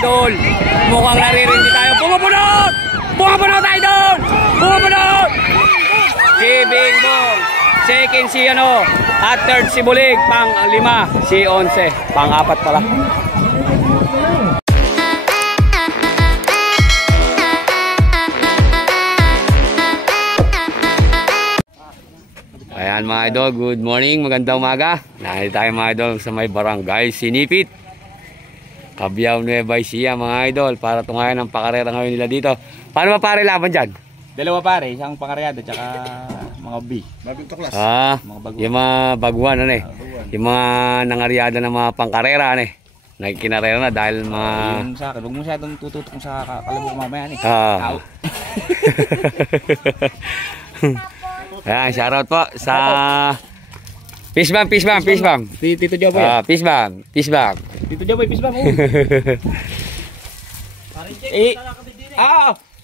idol. Mukhang naririndi tayo. Pumabunot! Pumabunot, idol! Pumabunot! Si Bingbong. Second si ano. At third si Bulig. Pang-lima si 11. Pang-apat pala. Ayan mga idol, good morning, magandang umaga. Nandito tayo mga idol sa may barangay Sinipit, Cabiao, Nueva Ecija mga idol, para tungayan ang pakarera ngayon nila dito. Paano ba pare laban dyan? Dalawa pare, isang pangaryado tsaka mga B. Bagong tuklas. Mga baguan. Yung mga baguan ano eh. Yung mga nangaryada ng mga pangkarera ano eh. Nagkinarera na dahil mga... Yung sa akin, huwag mo masyadong tututok sa kalabog mamaya eh. Ayan, shoutout po sa Fishbang. Tito Joboy. Fishbang. Tito Joboy, Fishbang.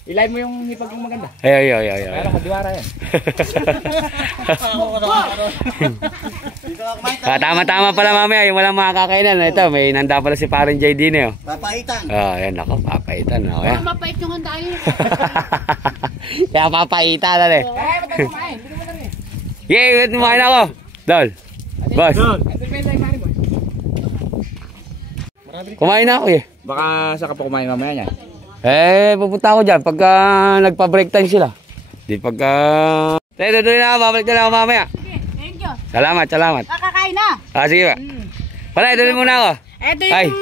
Ilay mo yung hipag yung maganda. Ay. Meron ka diwara yan. Tama-tama pala mamaya, yung walang makakainan. Ito, may nanda pala si Parang JD na yun. Papaitan. Ayan, ako, papaitan. Mapait yung handa yun. Kaya papaitan na rin. Ba't tayo kumain? Yeah, kumain ako. Dol. Boss. Kumain na ako eh. Baka saka pa kumain mamaya niya. Pupunta ako dyan pagka nagpa-break time sila. Di pagka... Tuloy na ako, babalik na ako mamaya. Okay, thank you. Salamat. Kakakain na. Sige ba. Pala, tuloy muna ako. Ito yung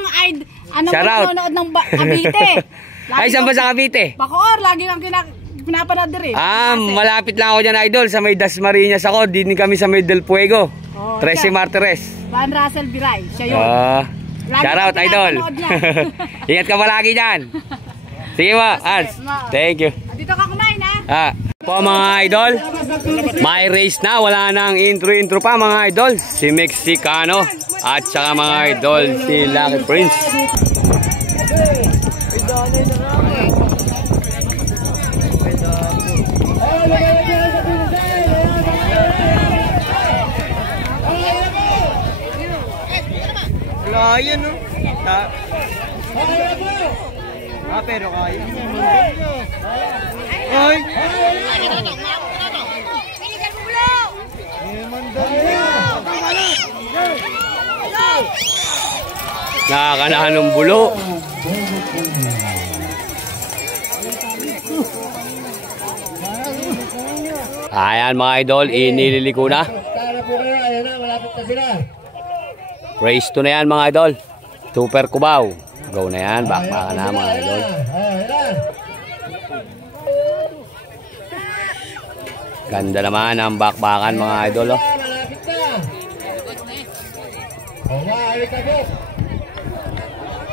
ano mo nanonood ng Cavite. Ay, saan ba sa Cavite? Bacoor, lagi kang pinapanood rin. Malapit lang ako dyan, idol. Sa may Dasmariñas ako. Din kami sa may Del Fuego. 13 Martires. Van Russell Biray. Siya yun. Shoutout, idol. Ingat ka palagi dyan. Sige ba, Ars. Thank you. Dito ka kumain ha. Po mga idol, may race na, wala nang intro pa mga idol. Si Mexicano at saka mga idol si Lucky Prince. Wala yan no? Pero kaya. Ay! Nakakanahan ng bulo. Ayan mga idol, inililiko na. Race 2 na yan mga idol. Super Cubao. Go na yan, bakbakan na mga idol. Ganda naman ang bakbakan mga idol.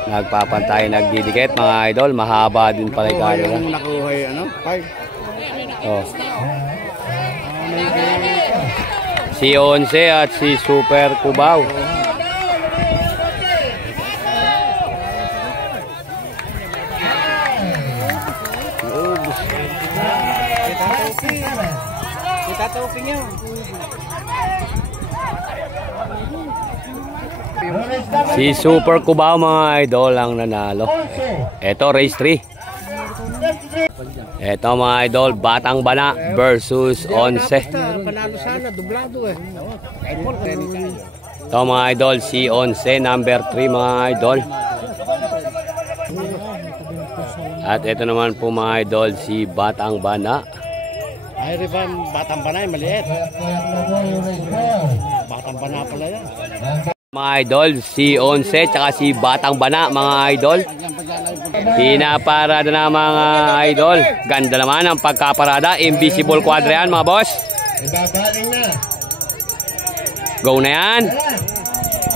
Nagpapantay, nagdidikit mga idol. Mahaba din pala yung camera. Nakuha yung ano? 5. Si 11 at si Super Cubao. Si Super Cubao mga idol ang nanalo. Ito race 3. Ito mga idol, Batang Bana versus 11. Panalo sana, dublado eh. Ito mga idol, si 11 number 3 mga idol. At ito naman po mga idol, si Batang Bana. Ay, Rivan, Batang Bana, maliit. Batang Bana pala yan. Mga idol, si 11 tsaka si Batang Bana mga idol. Pinaparada na mga idol. Ganda naman ang pagkaparada. Invisible quadra yan mga boss. Go na yan.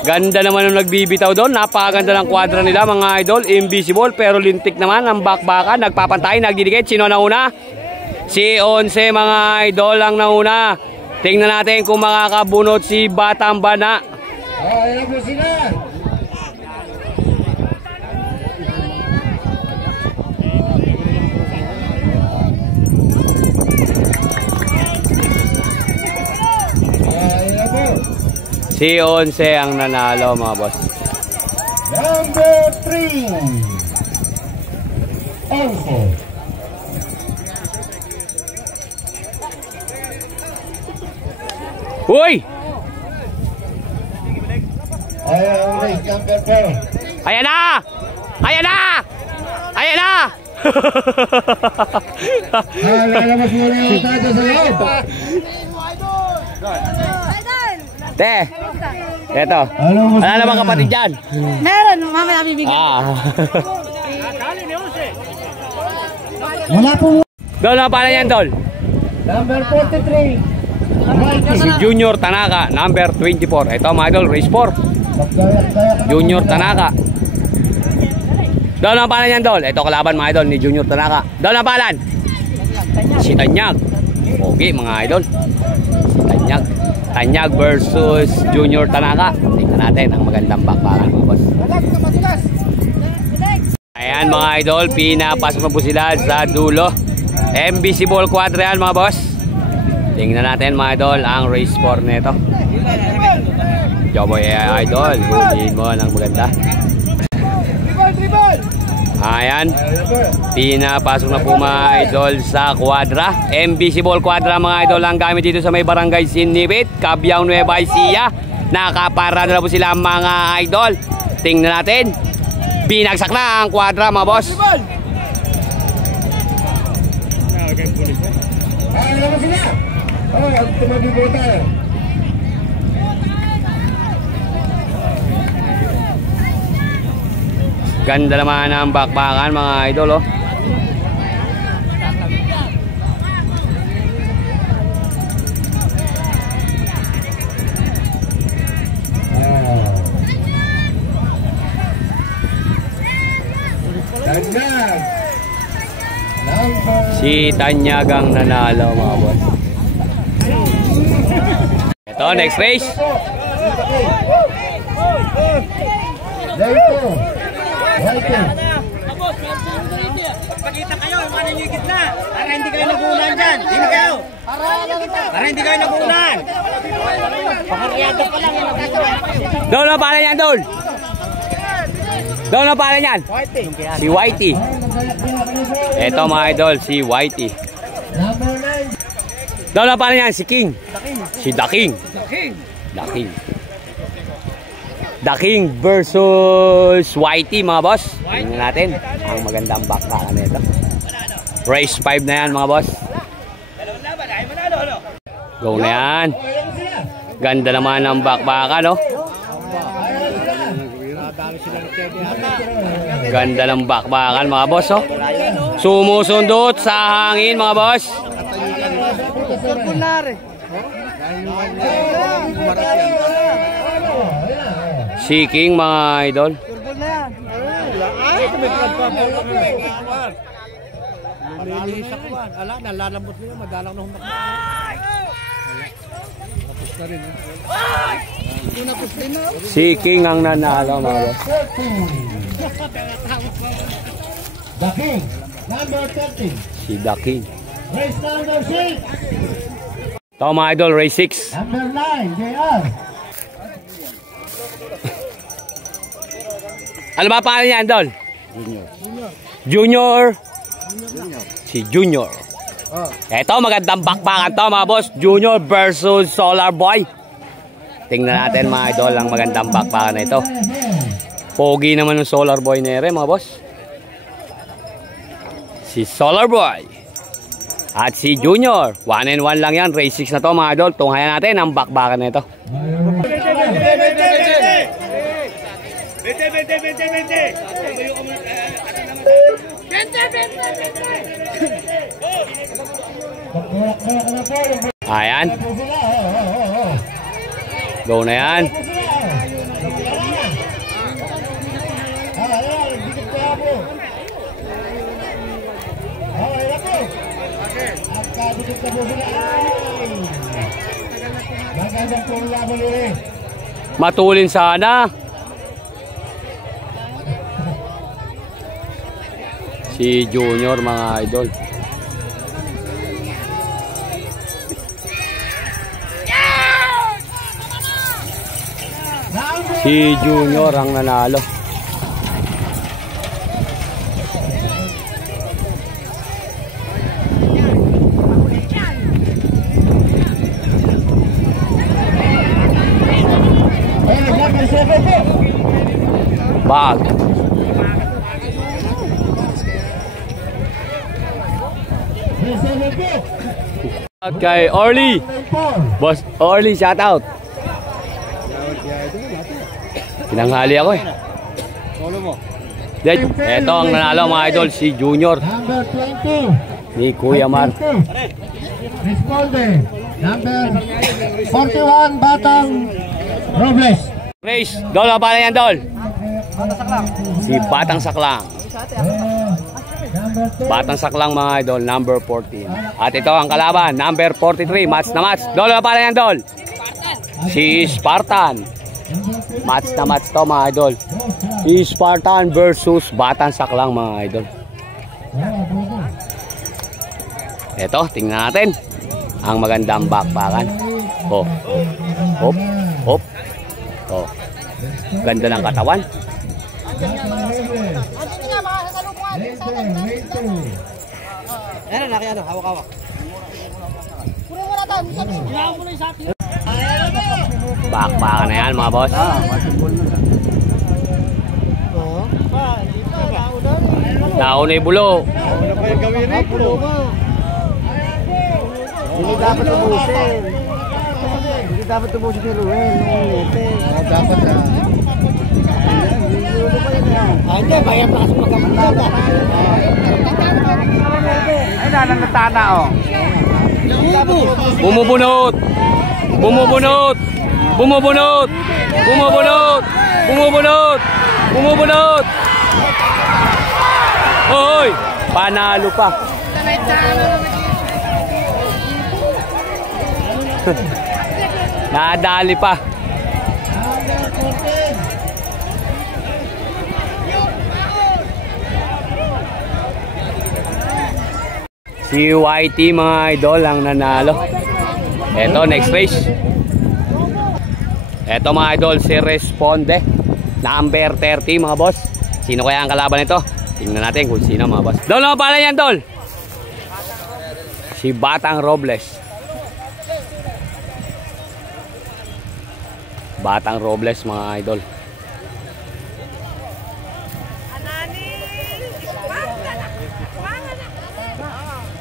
Ganda naman yung nagbibitaw doon. Napakaganda ng quadra nila mga idol. Invisible pero lintik naman ang bakbakan. Nagpapantay, nagdidikit. Sino nauna? Si 11 mga idol ang nauna. Tingnan natin kung makakabunot si Batang Bana. Ayan po sila. Si 11 ang nanalo mga boss. Number 3. Uy! Number 4. Ayan na! Ayan na! Ayan na! Lalabas muna yung tayo sa loob. Te! Eto. Wala naman kapatid dyan. Meron, mamaya bibigyan. Wala po. Dol, na pala yan, Dol? Number 43. Si Junior Tanaka, number 24. Ito mga idol, race 4. Junior Tanaka. Dol, na pala yan, Dol? Ito kalaban mga idol ni Junior Tanaka. Dol, na pala? Si Tanyag. Okay mga idol. Si Tanyag. Tanyag versus Junior Tanaka. Tingnan natin ang magandang bakbakan mga boss. Ayan mga idol, pinapasok na po sila sa dulo. MBC Ball Quadra yan mga boss. Tingnan natin mga idol ang race 4 nito. Joboy idol, huliin mo ng maganda. Ayan, pinapasok na po mga idol sa Quadra. MBC Ball Quadra mga idol ang gamit dito sa may barangay Sinibit, Cabiao, Nueva Ecija. Nakaparada na po sila mga idol. Tingnan natin. Binagsak na ang Quadra mga boss. Ganda naman ang bakbakan mga idol oh. Si Tanyag ang nanalo mga boss. Ito next race. Pakita kayo, maningigit na. Para hindi kayo nagunan dyan. Hindi kayo. Para hindi kayo nagunan. Pakaryado pa lang. Doon na pala yan, Doon. Doon na pala yan. Si Whitey. Ito mga idol, si Whitey. Doon na pala yan, si King. Si The King. The King. The King versus Whitey mga boss. Tingnan natin ang magandang bakbakan nito. Race 5 na yan mga boss. Go na yan. Ganda naman ang bakbakan no. Ganda ng bakbakan mga boss oh. Sumusundot sa hangin mga boss. Si King mga idol. Si King ang nanalo mga boss. The King, number 13. Si The King. Race number 6. Ito mga idol, race 6. Number 9, JR. Ano ba pangalan niya, Andol? Junior. Si Junior. Ito, magandang bakbakan to mga boss. Junior versus Solar Boy. Tingnan natin mga idol ang magandang bakbakan na ito. Pogi naman ng Solar Boy na ere mga boss. Si Solar Boy. At si Junior. 1-1 lang yan. Race 6 na to mga idol. Tunghayan natin ang bakbakan na ito. Ayan. Go na yan. Matulin sana. Si Junior mga idol. Si Junior ang nanalo. 7 po. Bag. Race 7 po. Out kay Orly. 4. Boss Orly, shout out. Pinanghali ako eh. Ito ang nanalo mga idol, si Junior Number 20. ni Kuya Mar. Responde. Number 41, Batang Robles. Race, Dol, apa na yan, Dol? Si Batang Saklang. Number 2. Batang Saklang mga idol, number 14. At ito ang kalaban, number 43, match na match. Dol, apa na yan, Dol? Si Spartan. Match na match to mga idol. Si Spartan versus Batang Saklang mga idol. Ito, tingnan natin ang magandang bakbakan. Oh. Hop, hop. Oh. Ganda ng katawan. Ayan, laki ano, hawak-hawak. Bakbakan na yan mga boss. Nauna yung bulo. Hindi dapat tubusin. Hindi dapat tubusin si Ruel. Dapat na. Hindi, bayang pa kasi magkamatanda. Ay, nananatana oh. Bumubunot. Bumubunot. Bumubunot. Bumubunot. Bumubunot. Bumubunot. Hoy, panalo pa. Nadali pa. Si YT mga idol ang nanalo. Eto, next race. Eto mga idol, si Responde, number 30 mga boss. Sino kaya ang kalaban nito? Tingnan natin kung sino mga boss. Dol, ano pala yan, Dol? Si Batang Robles. Batang Robles mga idol.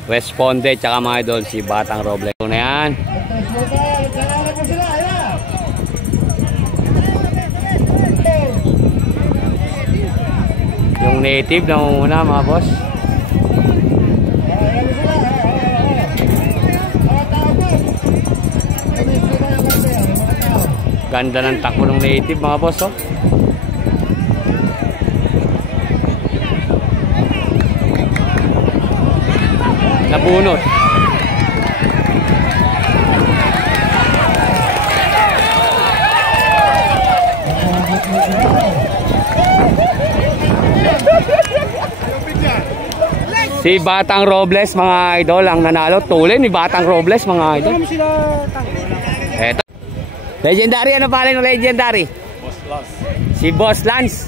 Responde tsaka mga idol si Batang Robles. Ito na yan. Yung native na muna mga boss. Ganda ng takbo ng native mga boss oh. Nabunot. Si Batang Robles mga idol ang nanalo. Tuloy ni Batang Robles mga idol. Eto. Legendary, ano pala ng legendary? Boss Lance. Si Boss Lance.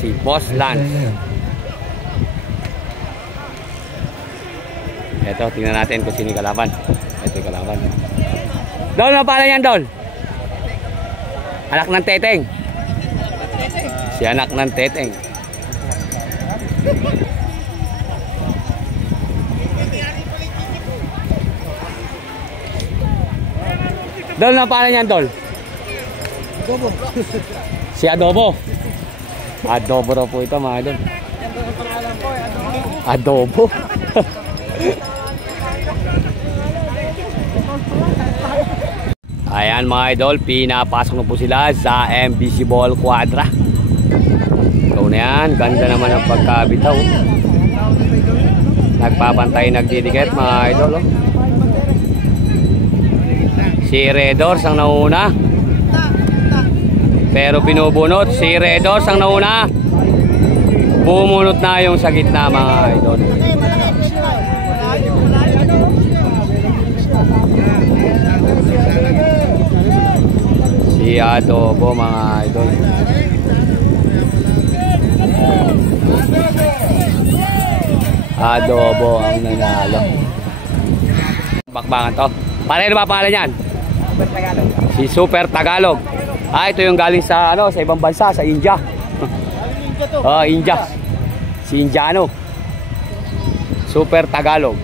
Si Boss Lance. Eto, tingnan natin kung sino yung kalaban. Ito yung kalaban. Dol, ano pala yan, Dol? Anak ng Teteng. Si anak ng Teteng. Dol, ano pala yan, Dol? Adobo. Si Adobo. Adobo raw po ito, mga idol. Adobo. Ayan mga idol, pinapasok na po sila sa MBC Ball Quadra. Ikaw na yan, ganda naman ang pagkabitaw. Nagpapantay, nagdidikit mga idol oh. Si Redors ang nauna. Pero binubunot, si Redors ang nauna. Bumunot na yung sa gitna mga idol. Si Adobo mga idol. Adobo ang nanalo. Bakbakan to. Paano ba pangalan yan? Si Super Tagalog. Ito yung galing sa ano, sa ibang bansa, sa India. India. Si Indiano. Super Tagalog.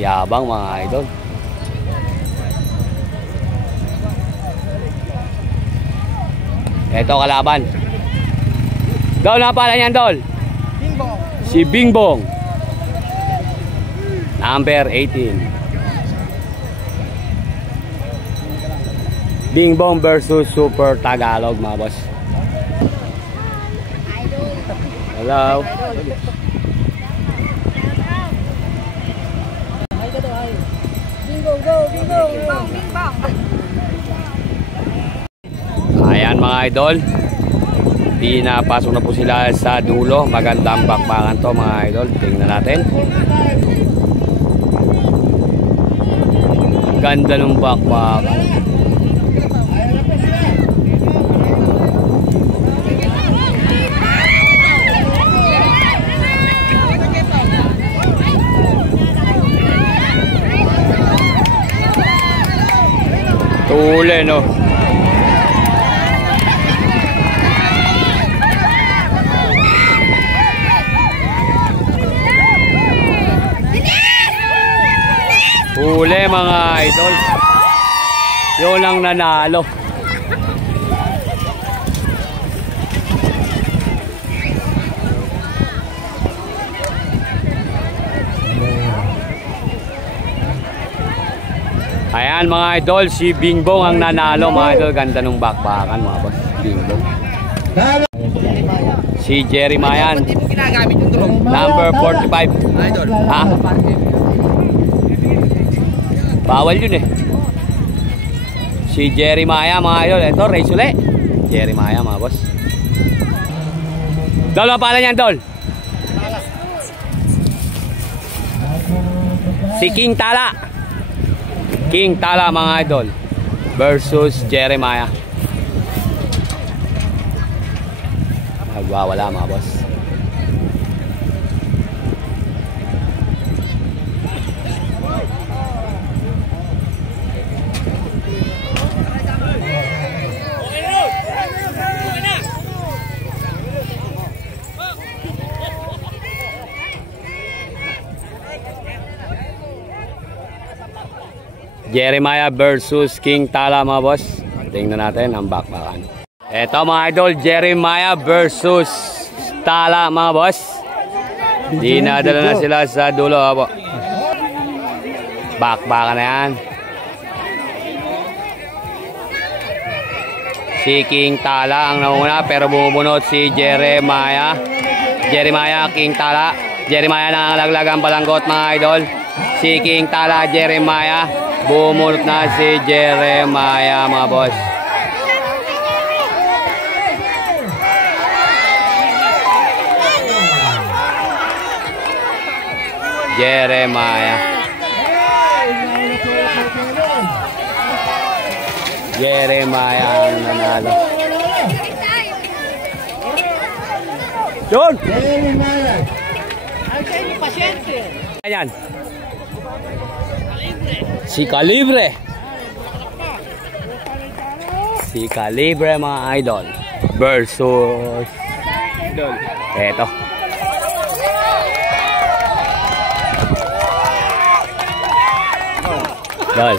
Yabang mga idol. Ito kalaban. Dol, na pala niyan, Dol? Bingbong. Si Bingbong. Number 18. Bingbong versus Super Tagalog, mga boss. Hello. Ayan mga idol. Pinapasok na po sila sa dulo. Magandang bakbakan to mga idol. Tingnan natin. Ganda ng bakbakan. Tule no. Huli mga idol. Yun ang nanalo. Ayan mga idol, si Bingbong ang nanalo mga idol. Ganda nung bakbakan mga boss. Bingbong. Si Jeremiah number 45. Ha? Bawal yun eh. Si Jeremiah mga idol. Ito, race uli. Jeremiah mga boss. Dol, ang pala niyan, Dol? Si King Tala. King Tala mga idol versus Jeremiah. Nagwawala mga boss. Jeremiah versus King Tala mga boss. Tingnan natin ang bakbakan. Eto mga idol, Jeremiah versus Tala mga boss. Dinadala na sila sa dulo. Bakbakan na yan. Si King Tala ang nauna pero bumunot si Jeremiah. Jeremiah, King Tala. Jeremiah nangalaglag ang balanggot mga idol. Si King Tala, Jeremiah. Bumunot na si Jeremiah mga boss. Jeremiah. Jeremiah ang nanalo. Yun! Ayan. Si Calibre. Si Calibre mga idol versus eto. Dol.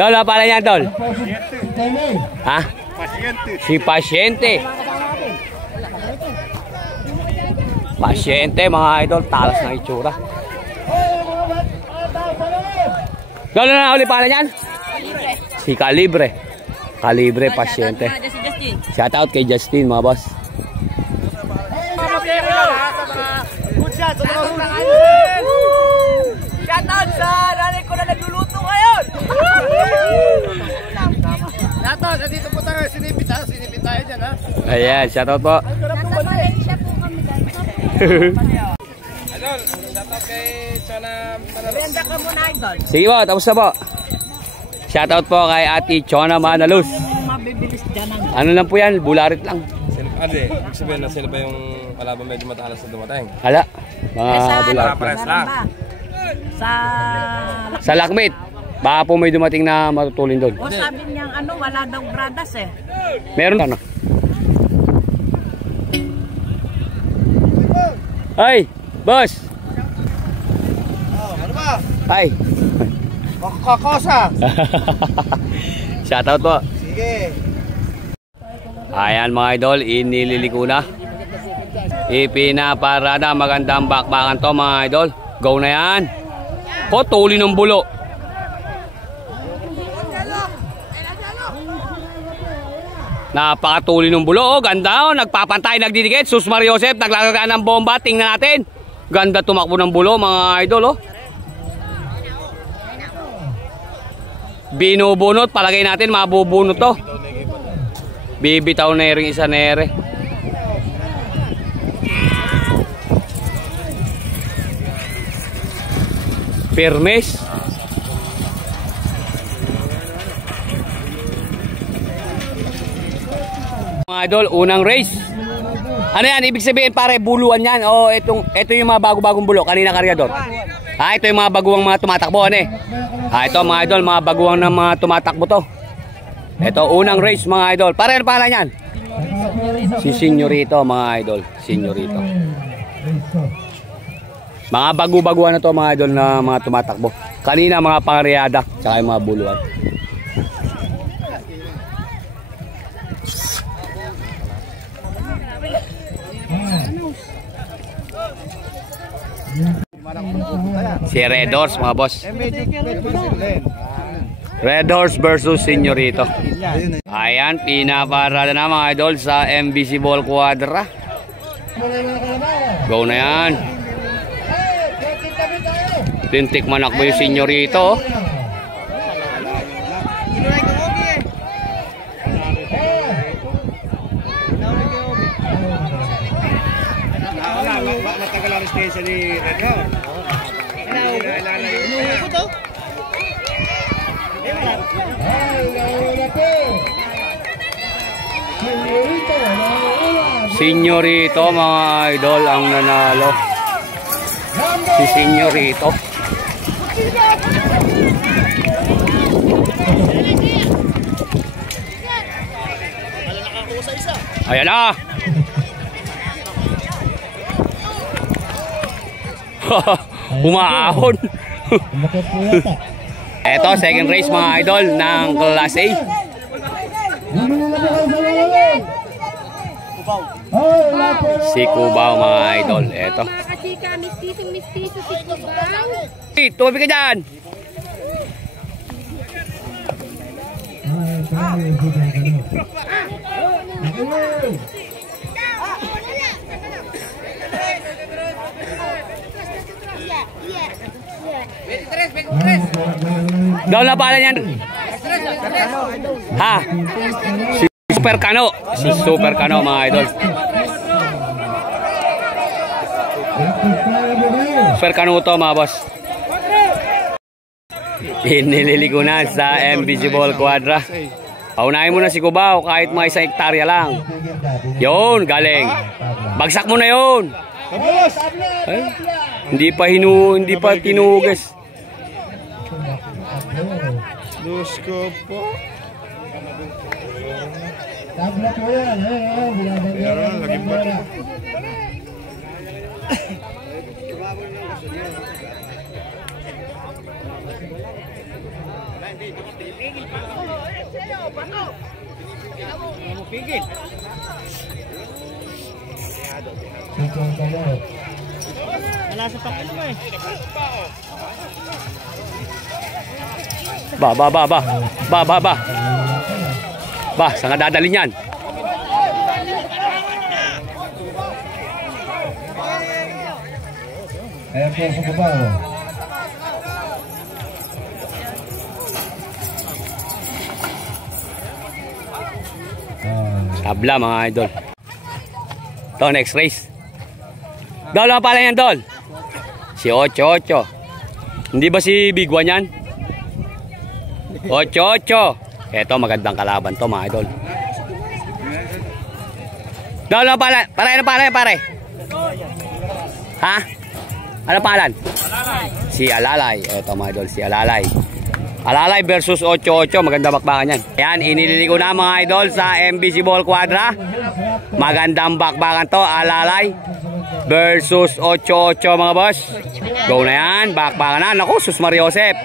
Dol, apa pala niya, Dol? Ha? Si Pasyente. Pasyente, mga idol. Talas ng itsura. Dol, na uli pala niyan? Si Calibre. Calibre, Pasyente. Shout out kay Justin, mga boss. Shout out sa nanay ko na nagluluto ngayon. Shout out, nandito po tayo, sinipit tayo dyan ha. Ayan, shout out po. Nasa Malaysia po kami dahil. Idol, shout out kay Chana. Benda ka muna, Idol. Sige po, tapos na po. Shoutout po kay Ate Chona Manalus. Mabibilis dyan ang... Ano lang po yan, bularit lang. Ate, sabihin na sila ba yung kalaban medyo matalas na dumating? Hala, mga bularit lang. Pares lang. Sa Lakmit, baka po may dumating na matutulin doon. O sabi niyang ano, wala daw bradas eh. Meron ano? Ay, boss! Ano ba? Ay! Kakosa. Shoutout po. Sige. Ayan mga idol, inililiko na. Ipinaparada, magandang bakbakan to mga idol. Go na yan. O, tuli ng bulo. Napakatuli ng bulo. O, ganda o. Nagpapantay, nagdidikit. Sus Mariosep, naglalagaan ng bomba. Tingnan natin. Ganda tumakbo ng bulo mga idol o. Binubunot, palagay natin mabubunot to. Bibitaw na rin isa nere. Permes. Mga idol, unang race. Ano yan? Ibig sabihin pare, buluan yan. O, ito yung mga bago-bagong bulo. Kanina karyador. Ito yung mga baguang mga tumatakbo. Ano eh? Ito mga idol, mga baguang na mga tumatakbo to. Ito, unang race mga idol. Pare, ano pala yan? Si Senyorito mga idol. Senyorito. Mga bagu-baguan na to mga idol na mga tumatakbo. Kanina mga pangaryada, tsaka yung mga buluan. Si Red Horse mga boss. Red Horse versus Senyorito. Ayan, pinaparada na mga idol sa MBC Ball Quadra. Go na yan. Lintik manakbo yung Senyorito. Matagal ang station ni Redro. Senyorito mga idol ang nanalo. Si Senyorito. Ayan na. Umaahon. Eto, second race mga idol ng Class A. Si Cubao mga idol. Eto. Tumabi ka dyan. Daw na pala yan. Ha? Si Super Cano. Si Super Cano mga idol. Super Cano to mga boss. Inililiko na sa MBC Ball Quadra. Paunahin mo na si Cubao kahit mga 1 hektarya lang. Yun, galing. Bagsak mo na yun. Ay, hindi pa tinugas. Dusko po. Tabla po yan. Meron, laging ba? Pigil. Wala sa pakilo mo eh. Ba, saan nga dadalhin yan? Ayan po sa Cubao. Tabla mga idol. Ito, next race. Dol, ano pala yan, Dol? Si 88. Hindi ba si Big One yan? 8-8. Ito magandang kalaban to mga idol. Dolo pare. Ha? Ano pangalan? Si Alalay. Ito mga idol, si Alalay. Alalay versus 8-8. Maganda bakbakan yan. Ayan, inililiko na mga idol sa MBC Ball Quadra. Magandang bakbakan to. Alalay versus 8-8 mga boss. Go na yan. Bakbakan na. Naku, sus Mariosep.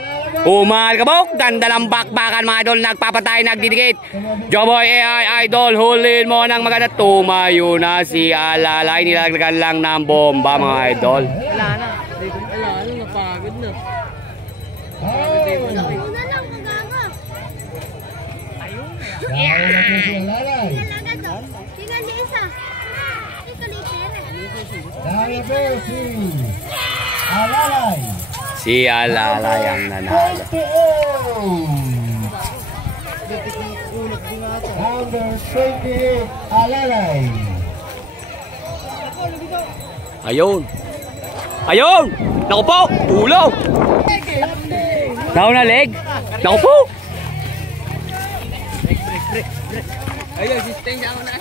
Umal kabok. Ganda ng bakbakan mga idol. Nagpapatay, nagdidikit. Joboy AI Idol. Hulin mo ng maganda. Tumayo na si Alalay. Nilaglagan lang ng bomba mga idol. Wala na. Napagod na. Si Alalay ang nanalo. Number 28, Alalay. Ayun. Ayun! Naku po! Ulo! Nauna leg! Naku po! Ayun, sisteng siya ako na.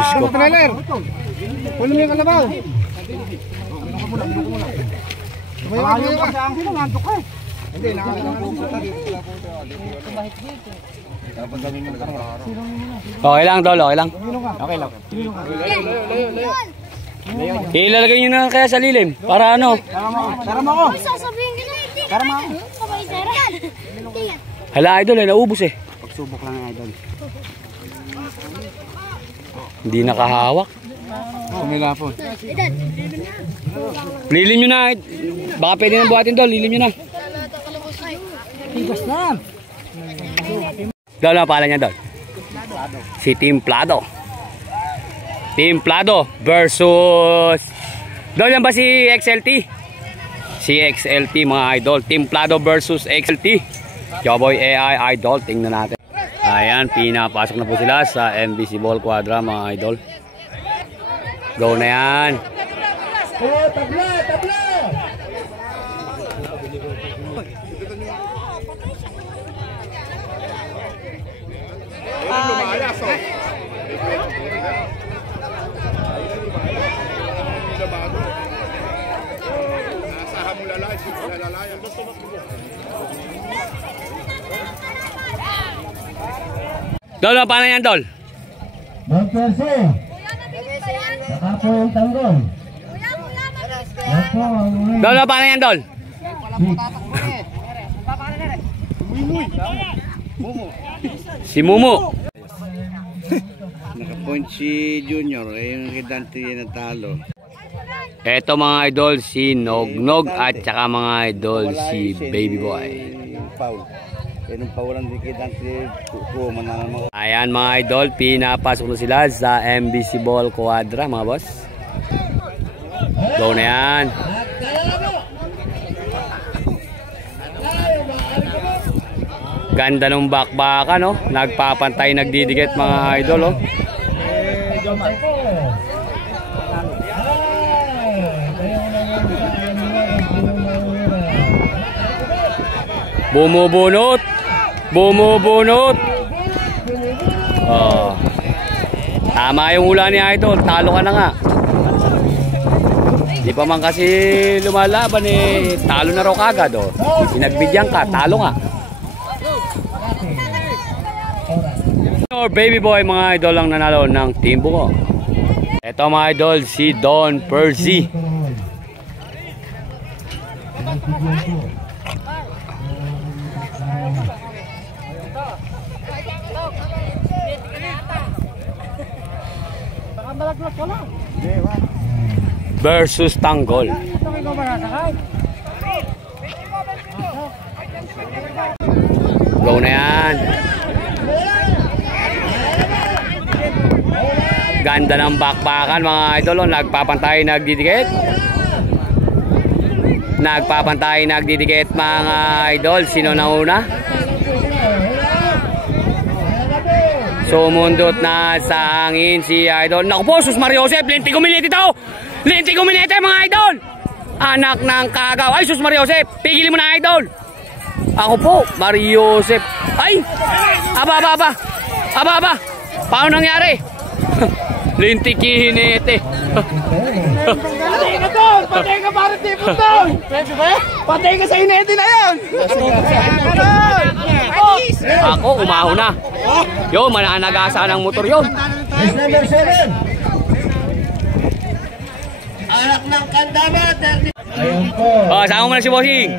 Isko. Trailer! Pulo mo yung kalabaw. Malayo pa siya. Sino ngantok ka? Hindi, nakakalapupunta dito. Okay lang, Dol. Okay lang. Okay lang. Ilalagay nyo na kaya sa lilim. Para ano? Sarama ko. Sasabihin ko na hindi. Sarama ko. Hala, idol eh. Naubos eh. Pagsubok lang ng idol. Hindi nakahawak. Sumilapon. Lilim nyo na. Baka pwede na buhatin, Dol. Lilim nyo na. Tigas na. Dol, ano pala niya, Dol? Si Timplado. Timplado versus... Dol, yan ba si XLT? Si XLT mga idol. Timplado versus XLT. Joboy AI Idol. Tingnan natin. Ayan, pinapasok na po sila sa MBC Ball Quadra mga idol. Go na yan. Oh, tabla, tabla. Dol, paano yan, Dol? Don Perse. Saka po yung tanggol. Yan po ang Dol, paano yan, Dol? Si Mumu. Nakapoint si Junior. Yung kidante na talo. Eto mga idol, si Nognog at saka mga idol, si Baby Boy. Foul. Kaya nung pawalan din kidante, mananang mga. Ayan mga idol, pinapasok na sila sa MBC Ball Quadra mga boss. Go na yan. Ganda ng bakbaka no. Nagpapantay, nagdidikit mga idol oh. Bumubunot. Bumubunot. Oh. Tama yung hula ni idol. Talo ka na nga. Di pa man kasi lumalaban eh. Talo na raw kagad oh. Pinagbigyan ka. Talo nga. Baby Boy mga idol ang nanalo ng Team Bungo. Ito mga idol si Don Percy. Versus Tanggol. Go na yan. Ganda ng bakbakan mga idol. Nagpapantay, nagdidikit. Nagpapantay, nagdidikit mga idol. Sino na una? Sumundot na sa hangin si idol. Naku po, sus Mariosep. Linti kumilit ito. Lintik Uminete mga idol. Anak ng kagaw. Ay, sus Mario Joseph. Pigilin mo na idol. Ako po, Mario Joseph. Ay! Aba. Paano nangyari? Lintik Hinete. Patay ka doon! Patay ka para tipon doon! Patay ka sa Hinete na yun! Ako, umahon na. Yo, mananagasa ng motor yun. Race number 7. Anak ng Kandaba, 30. Ayan po. Oh, sama mo na si Bossing.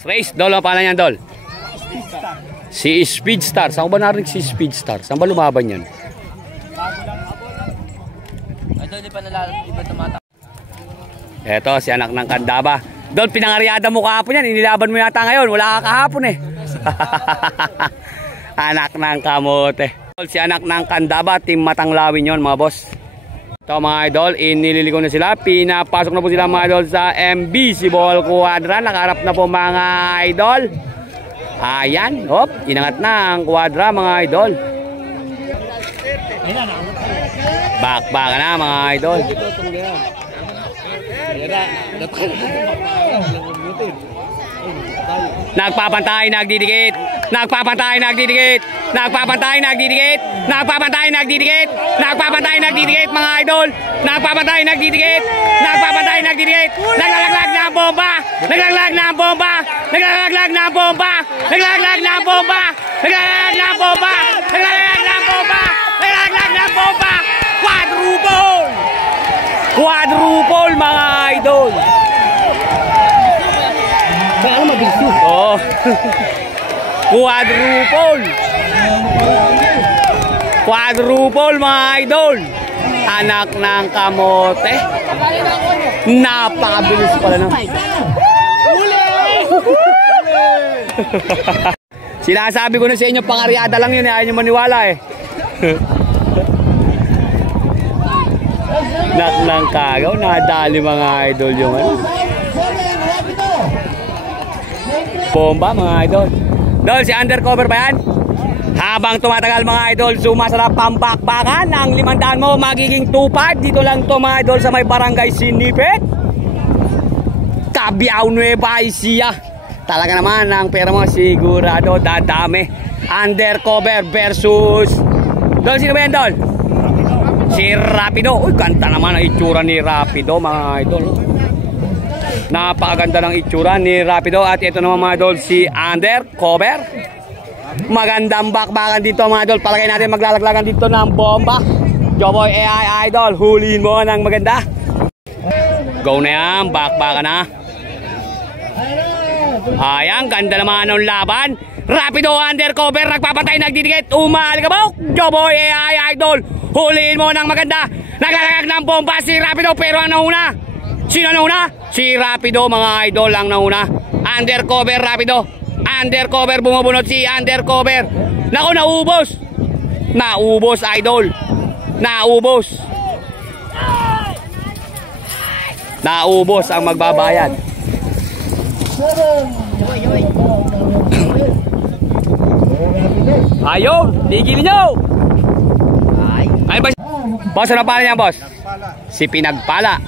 Race, Dol, ang pala niyan, Dol? Si Speedstar. Saan ko ba narinig si Speedstar? Saan ba lumaban yan? Eto, si anak ng Kandaba. Dol, pinangaryada mo kahapon yan. Inilaban mo yata ngayon. Wala ka kahapon eh. Anak ng kamote. Si anak ng Kandaba, Team Matanglawin yon mga boss. Ito mga idol, inililigo na sila. Pinapasok na po sila mga idol sa MBC Ball Quadra. Nakaharap na po mga idol. Ayan, hop, inangat na ang Quadra mga idol. Back na mga idol. Nagpapantay, nagdidikit. Nagpapantay, nagdidikit. Nagpapantay, nagdidikit. Nagpapantay, nagdidikit. Nagpapantay, nagdidikit mga idol. Nagpapantay, nagdidikit. Nagpapantay, nagdidikit. Naglalaglag na ang bomba. Naglalaglag na ang bomba. Naglalaglag na ang bomba. Naglalaglag na ang bomba. Naglalaglag na ang bomba. Naglalaglag na ang bomba. Naglalaglag na ang bomba. Quadruple. Quadruple mga idol. Baka mabilis yun. Oh. Quadruple. Quadruple mga idol. Anak ng kamote. Napakabilis pala ng. Sinasabi ko na sa inyo, pangaryada lang yun. Ayaw nyo maniwala eh. Anak ng kagaw. Nadali mga idol yung ano. Bomba mga idol. Dol, si undercover ba yan? Habang tumatagal mga idol, sumasarap pambakbakan. Ang 500 mo magiging 2.5. Dito lang to mga idol sa may barangay Sinipit, Cabiao, Nueva Ecija. Talaga naman ang pera mo sigurado dadami. Undercover versus Dol, sino ba yan Dol? Si Rapido. Uy, ganda naman ang itsura ni Rapido mga idol. Napakaganda ng itsura ni Rapido. At ito naman mga idol, si Undercover. Magandang bakbakan dito mga idol. Palagay natin maglalaglagan dito ng bomba. Joboy AI idol, huliin mo ng maganda. Go na yan, bakbakan na. Ayan, ganda naman ng laban. Rapido, Undercover, nagpapatay, nagdidikit, umaligabok. Joboy AI idol, huliin mo ng maganda. Naglalagag ng bomba si Rapido, pero ang nauna, sino nauna? Si Rapido mga idol ang nauna. Undercover, Rapido. Undercover, bumubunot si Undercover. Naku, naubos. Naubos idol. Naubos. Naubos ang magbabayad. Ayun, tigilin nyo. Ay ba? Boss, ano pala niya boss? Si Pinagpala.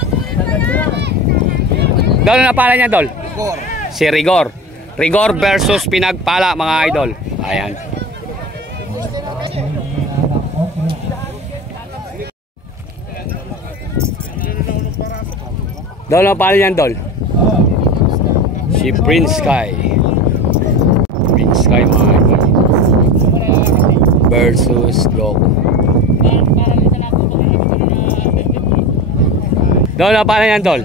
Dol, ano pala niya Dol? Rigor. Si Rigor. Rigor versus Pinagpala mga idol. Ayan. Dol, ano pala niya Dol? Si Prince Sky. Prince Sky mga idol versus Goku. Dol, ano pala niya Dol?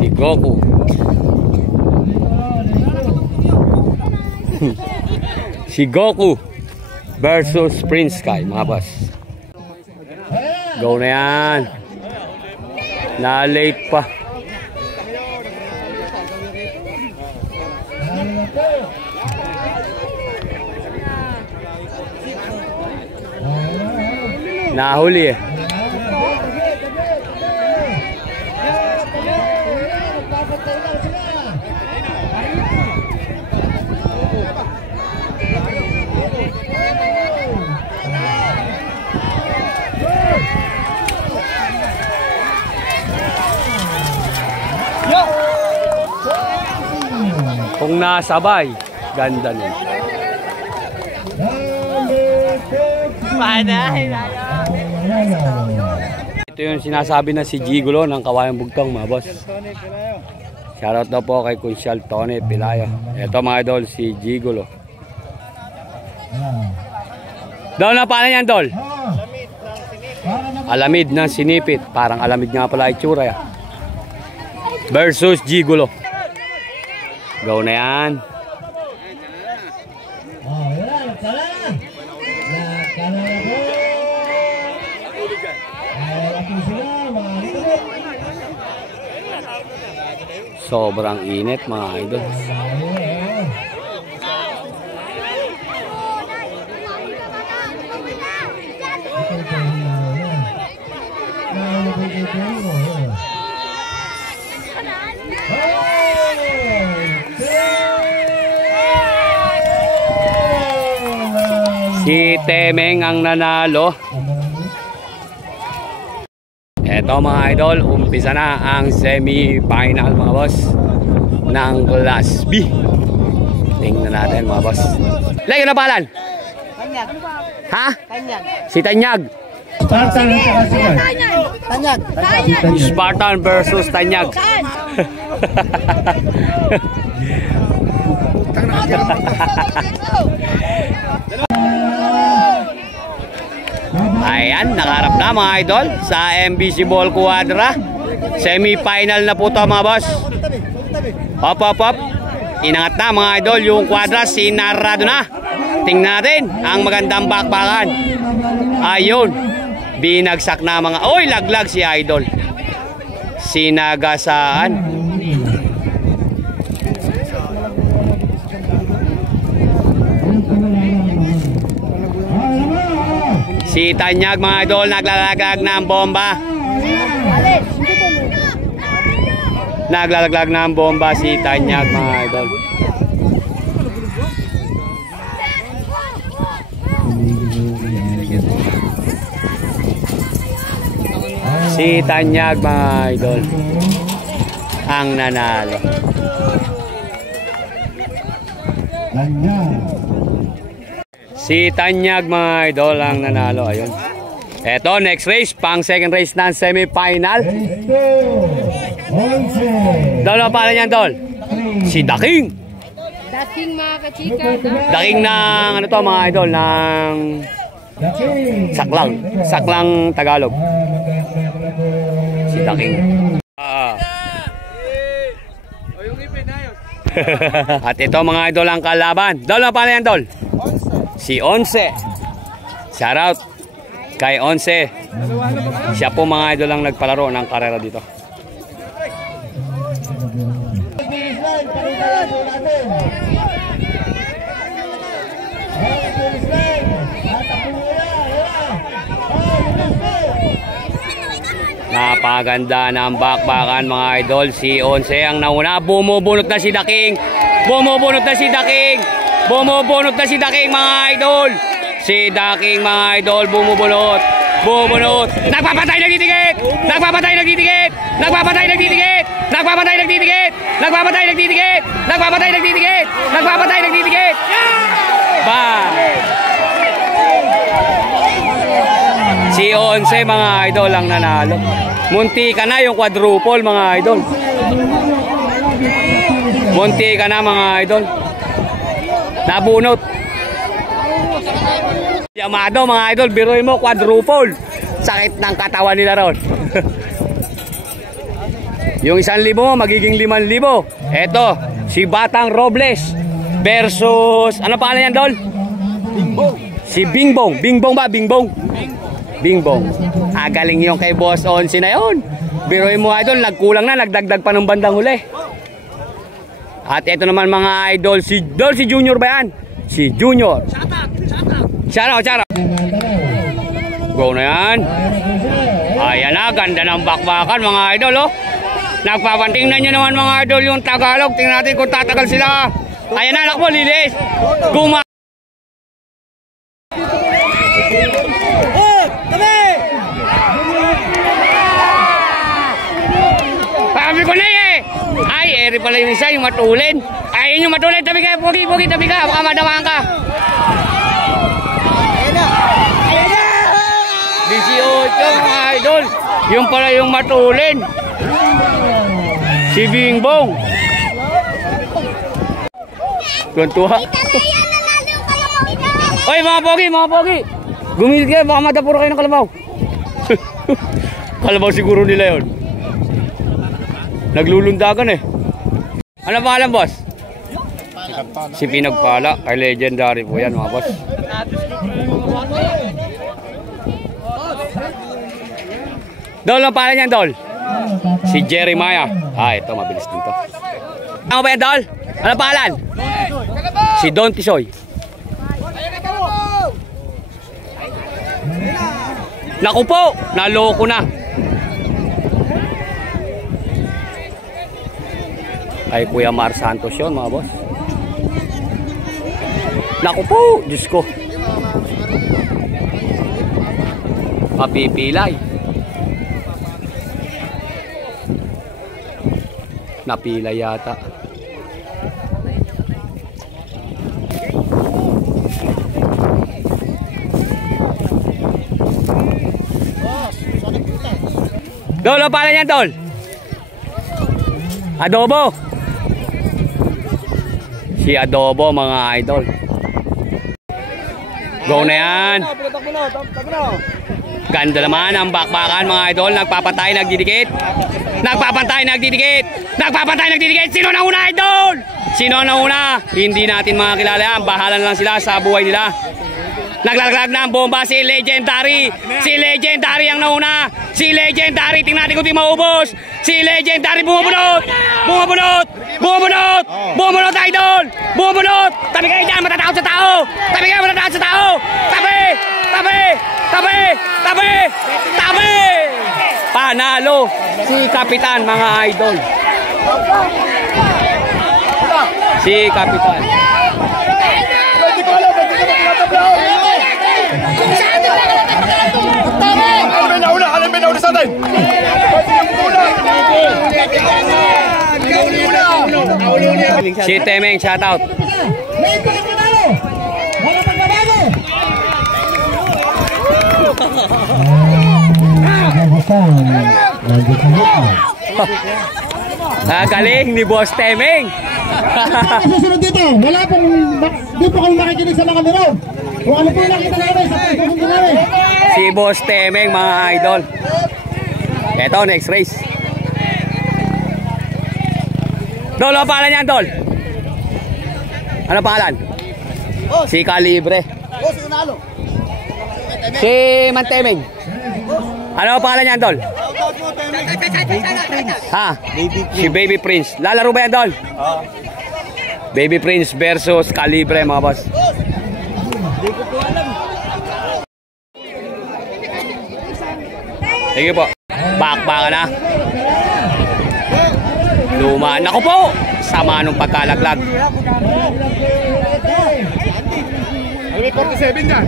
Si Goku. Si Goku versus Prince Sky mga boss. Go na yan. Na-late pa. Nahuli eh. Kung nasabay, ganda nun. Ito yung sinasabi na si Gigolo ng Kawayang Bugtong, mga boss. Shoutout daw po kay Kunsyal Tony Pilayo. Ito mga idol, si Gigolo. Dol na paano yan, Dol? Alamid ng sinipit. Parang alamid nga pala itsura ya. Versus Gigolo. Go na yan. Sobrang init mga idol. Si Temeng ang nanalo. Eto mga idol, umpisa na ang semi-final mga boss ng Class B. Tingnan natin mga boss. Lagi na palan? Tanyag. Ha? Tanyag. Si Tanyag. Spartan at saka si Tanyag. Spartan versus Tanyag. Ayan, nakaharap na mga idol sa MBC Ball Quadra. Semi-final na po to mga boss. Hop, hop, hop. Inangat na mga idol yung quadra, sinarado na. Tingnan natin ang magandang bakbakan. Ayun, binagsak na mga, oy, laglag si idol. Sinagasaan. Si Tanyag mga idol, naglalaglag ng bomba. Naglalaglag ng bomba si Tanyag mga idol. Si Tanyag mga idol ang nanalo. Si Tanyag mga idol ang nanalo. Ayun. Eto, next race, pang second race ng semi-final. Dol, ang pala niyan, Dol? Si Daking. Daking mga kachika. Daking ng, ano to mga idol, ng Saklang. Saklang Tagalog. Si Daking. At ito mga idol ang kalaban. Dol, ang pala niyan, Dol? Si Onse. Shoutout kay Onse. Siya po mga idol ang nagpalaro ng karera dito. Napaganda ng bakbakan mga idol. Si Onse ang nauna. Bumubunot na si Daking. Bumubunot na si Daking. Bumubunot na si Daking mga idol. Si Daking mga idol bumubunot. Bumubunot. Nagpapatay, nagdidikit. Nagpapatay, nagdidikit. Nagpapatay, nagdidikit. Nagpapatay, nagdidikit. Nagpapatay, nagdidikit. Nagpapatay, nagdidikit. Nagpapatay, nagdidikit. Bang! Si Onse mga idol ang nanalo. Munti ka na yung quadruple mga idol. Munti ka na mga idol. Nabunot. Yamado mga idol, biruin mo quadruple. Sakit ng katawan nila ron. Yung 1,000 magiging 5,000. Eto, si Batang Robles versus, ano pangalan yan, Dol? Bingbong. Si Bingbong. Bingbong ba? Bingbong? Bingbong. Galing yung kay Boss Onsi na yun. Biruin mo idol, nagkulang na, nagdagdag pa ng bandang huli. At ito naman mga idol, si Dol, si Junior ba yan? Si Junior. Shoutout. Go na yan. Ayan na, ganda ng bakbakan mga idol, oh. Nagpapantingnan nyo naman mga idol yung Tagalog. Tingnan natin kung tatagal sila. Ayan na, nakbo, lilis. Guma. Sabi ko na eh. Ay, eri pala yung isa, yung matulin. Ay, Alin yung matulad? Tabi ka, Pogi, tabi ka. Baka madamaan ka. 18 mga idol. Yung pala yung matulin. Si Bingbong. Tuntua. Oy mga Pogi. Gumilid kayo, baka matapuro kayo ng kalabaw. Kalabaw siguro nila yon. Naglulundagan eh. Ano pangalan, boss? Si Pinagpala. Kay legendary po yan mga boss. Dol, ang pangalan niyan, Dol? Si Jeremiah. Ito, mabilis din to. Ano ba yan, Dol? Ano pangalan? Si Don Tisoy. Naku po, naloko na. Ay Kuya Mar Santos yun mga boss. Naku po, Diyos ko. Mapipilay. Napila yata. Dol, ano pala niyan, Dol? Adobo. Si Adobo mga idol. Go na yan. Ganda naman ang bakbakan mga idol. Nagpapantay, nagdidikit. Sino na una, idol? Sino na una? Hindi natin makakilala yan. Bahala na lang sila sa buhay nila. Naglalaglag ng bomba si Legendary. Si Legendary ang nauna. Si Legendary, tingnan natin kung di maubos. Si Legendary bumubunot, idol. Bumubunot. Tabi kayo dyan, matatakot sa tao. Tabi. Panalo si Kapitan mga idol. Si Kapitan. Alam mo na sa atin. Si Temeng, shout out. Galing ni Boss Temeng. Susunod dito, wala pong, di po kayo makikinig sa mga niro. Kung ano po yung nakita namin, sa pagpupunta namin. Si Boss Temeng mga idol. Eto, next race. Dol, ano pangalan niyan, Dol? Ano pangalan? Si Calibre. Si Mantemeng. Ano pangalan niyan, Dol? Ha? Si Baby Prince. Lalaro ba yan, Dol? Baby Prince versus Calibre mga boss. Sige po. Bakbaka na. Luma. Naku po. Sama nung pagkalaglag. May 47 dyan.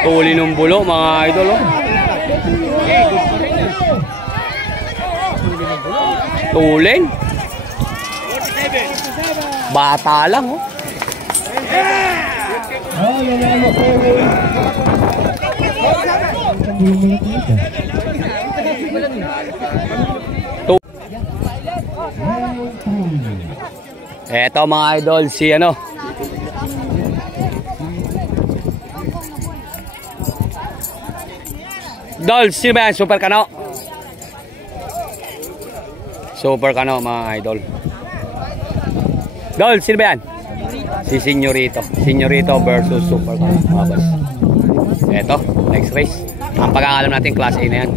Tuli ng bulo mga idol. Tuling. Bata lang oh. Eto mga idol, si ano Dol, sino ba yan? Super Kano? Super Kano mga idol. Dol, sino ba yan? Si Senyorito. Senyorito versus Super Kano mga boss. Eto, next race. Ang pagkakalam natin, class A na yan.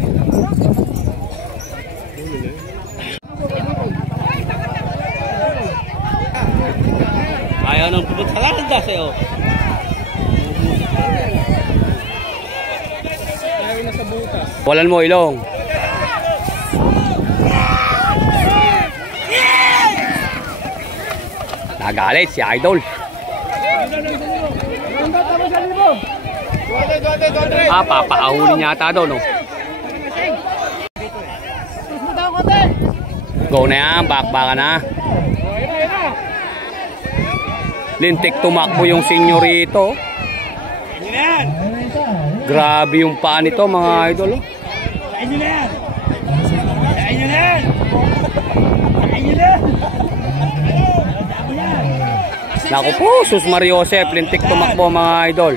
Ayaw nang pupuntahan da sa'yo. Walan mo ilong. Nagalit si Idol. Papaahulin yata daw, no? Go na yan, bakbaka na. Lintik tumakbo yung senyorito. Grabe yung paa nito, mga idol. Naku po, Sus Mariosep, lintik tumakbo, mga idol.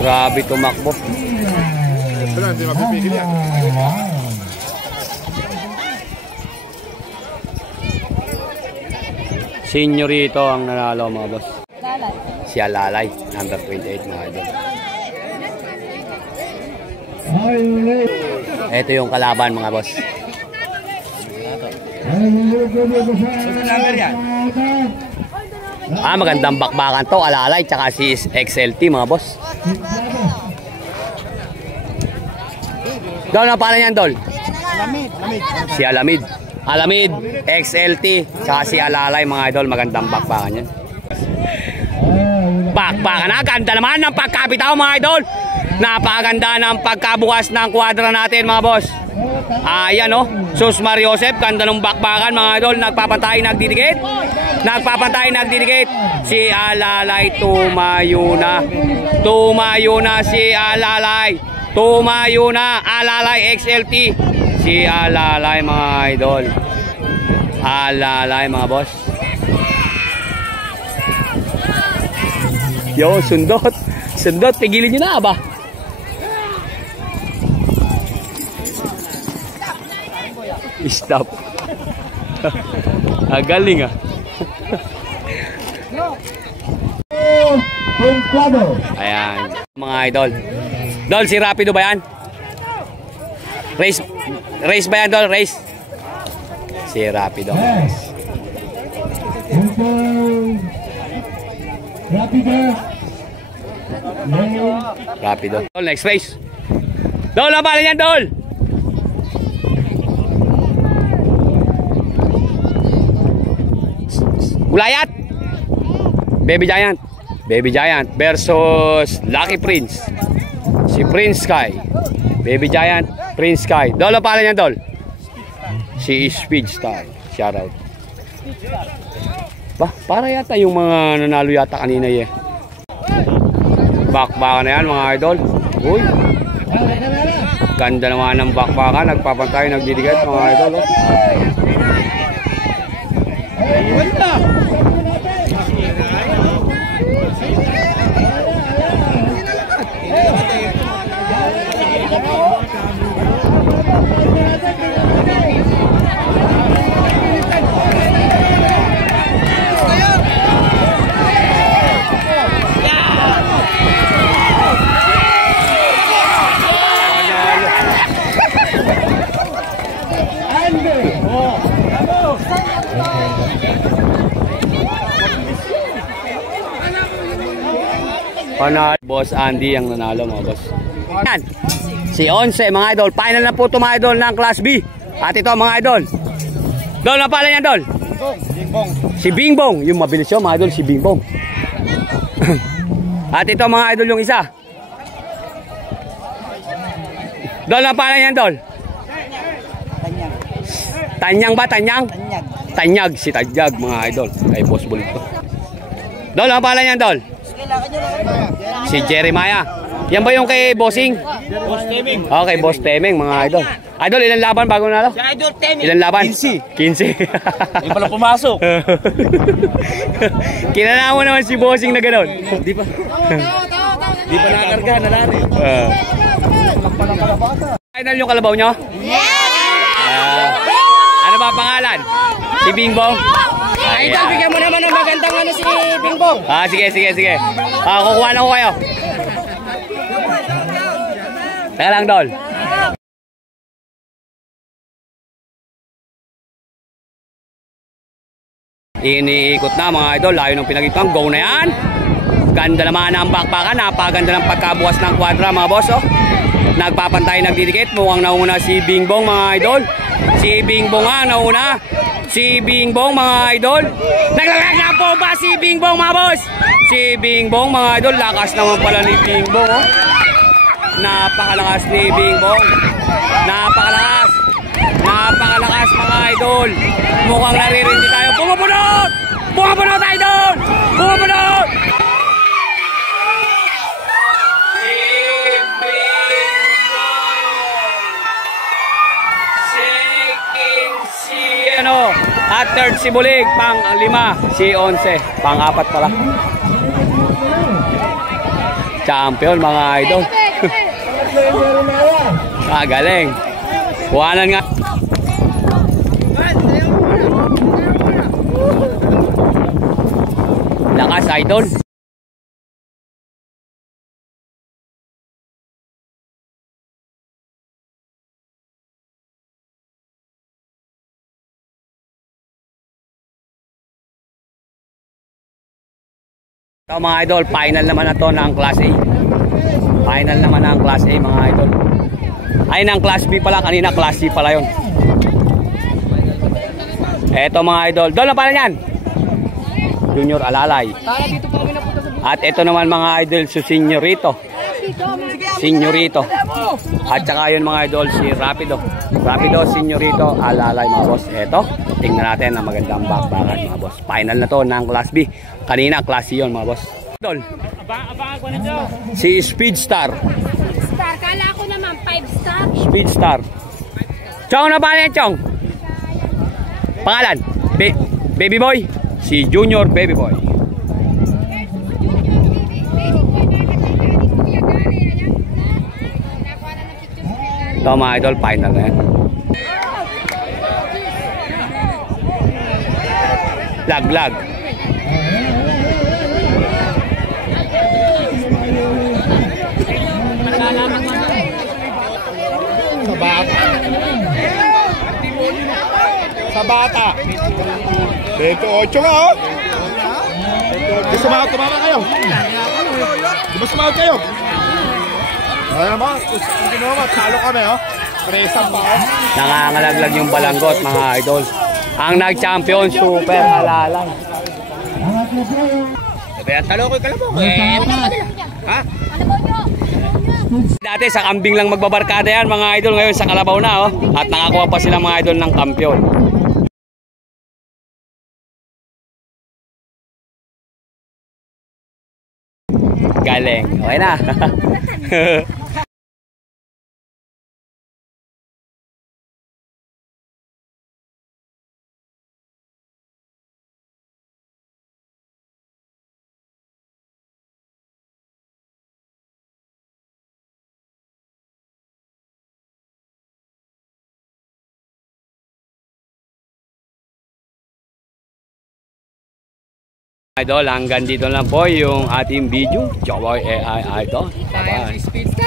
Grabe tumakbo. Senyorito ang nanalo, mga boss. Si Alalay, number 28, mga idol. Ito yung kalaban, mga boss. Magandang bakbakan to, Alalay, tsaka si XLT, mga boss. Dol, ano pala niyan, Dol? Si Alamid. Alamid, XLT, tsaka si Alalay, mga idol. Magandang bakbakan yan. Bakbakan na, ganda naman ng pagkapitaw, mga idol. Napakaganda ng pagkabukas ng kwadra natin, mga boss. Ayan, oh. Sus Mariosep, ganda ng bakbakan, mga idol. Nagpapatay, nagdidikit. Nagpapatay, nagdidikit. Si Alalay, tumayo na. Tumayo na si Alalay. Tumayo na, Alalay XLT. Si Alalay, mga idol. Alalay, mga boss. Yo, sundot. Sundot, pigilin nyo na ba? Stop. Galing ah. Ayan, mga idol. Dol, si Rapido ba yan? Race ba yan, Dol? Race? Si Rapido. Rapido. Dol, next race. Dol, ang pala yan, Dol? Ulayat. Baby Giant. Baby Giant versus Lucky Prince. Si Prince Sky. Baby Giant, Prince Sky. Dol, ang pala yan, Dol? Si Speed Star. Shout out. Para yata yung mga nanalo yata kanina eh. Bakbaka na yan, mga idol. Uy. Ganda naman ng bakbaka. Nagpapantay, nagdidigat, mga idol. Oh. Panalo. Boss Andy ang nanalo, mga boss. Yan. Si 11, mga idol. Final na po ito, mga idol, ng Class B. At ito, mga idol. Dol, na pala yan, Dol? Bingbong. Si Bingbong. Yung mabilis yun, mga idol, si Bingbong. At ito, mga idol, yung isa. Dol, na pala yan, Dol? Tanyang ba? Tanyang? Tanyag. Si Tanyag, mga idol. Ay, boss bulit to. Dol, na pala yan, Dol? Si Jeremiah. Yan ba yung kay Bossing? Boss Teming. Okay, Boss Teming, mga idol. Idol, ilan laban bago nalo? Si Idol Teming. Ilan laban? 15. Yung pala pumasok. Kinala mo naman si Bossing na gano'n. Di pa. Di pa nakarga, nalari. Idol yung kalabaw nyo? Ano ba pangalan? Si Bingbong? Idol, bigyan mo naman ng magandang ano si Bingbong. Sige. Kukuha lang ko kayo. Teka lang, Dol. Iniikot na, mga idol. Layo ng pinagitang. Go na yan. Ganda naman ang bakbakan. Napaganda ng pagkabukas ng kwadra, mga boss. Oh. Nagpapantay, nagdidikit. Mukhang nauna si Bingbong mga idol. Si Bingbong nga nauna. Si Bingbong mga idol. Naglagay na po ba si Bingbong mga boss? Si Bingbong mga idol. Lakas naman pala ni Bingbong. Oh. Napakalakas ni Bingbong. Napakalakas. Napakalakas mga idol. Mukhang naririndi tayo. Pumupunod! Pumupunod idol! Pumupunod! At third si Bulig, pang 5, si 11, pang 4 pala. Champion mga idol. Galing. Kuhanan nga. Lakas idol. So mga idol, final naman na to ng Class A. Final naman ng Class A mga idol. Ay, ng Class B pala, kanina Class C pala yun. Eto mga idol, doon na pala yan. Junior Alalay. At ito naman mga idol, si Senyorito. Senyorito. At saka yun mga idol, si Rapido. Rapido, Senyorito, Alalay mga boss. Eto, tingnan natin ang magandang bakbakan mga boss. Final na to ng Class B. Kanina, Class C yun mga boss. Idol. Si Speedstar. Star, kala ko naman 5 star. Speedstar. Chong, na ba yan, Chong? Pangalan? Baby Boy? Si Junior Baby Boy. Ito mga idol, final na yan. Lag. Sa bata. Dito 8 nga oh. Sumahod kayo. Sumahod kayo. Ay naman, hindi naman, talo kami oh. Presang pa oh. Nangangalaglag yung balanggot mga idol. Ang nag-champion, Super Alalay. Sabi ang talo ko yung kalabong. Ha? Dati sa kambing lang magbabarkada yan mga idol. Ngayon sa kalabaw na oh. At nakakuha pa sila mga idol ng kampiyon. Galing. Okay na. Idol, hanggang dito lang po yung ating video. Joy AI Idol. Bye-bye.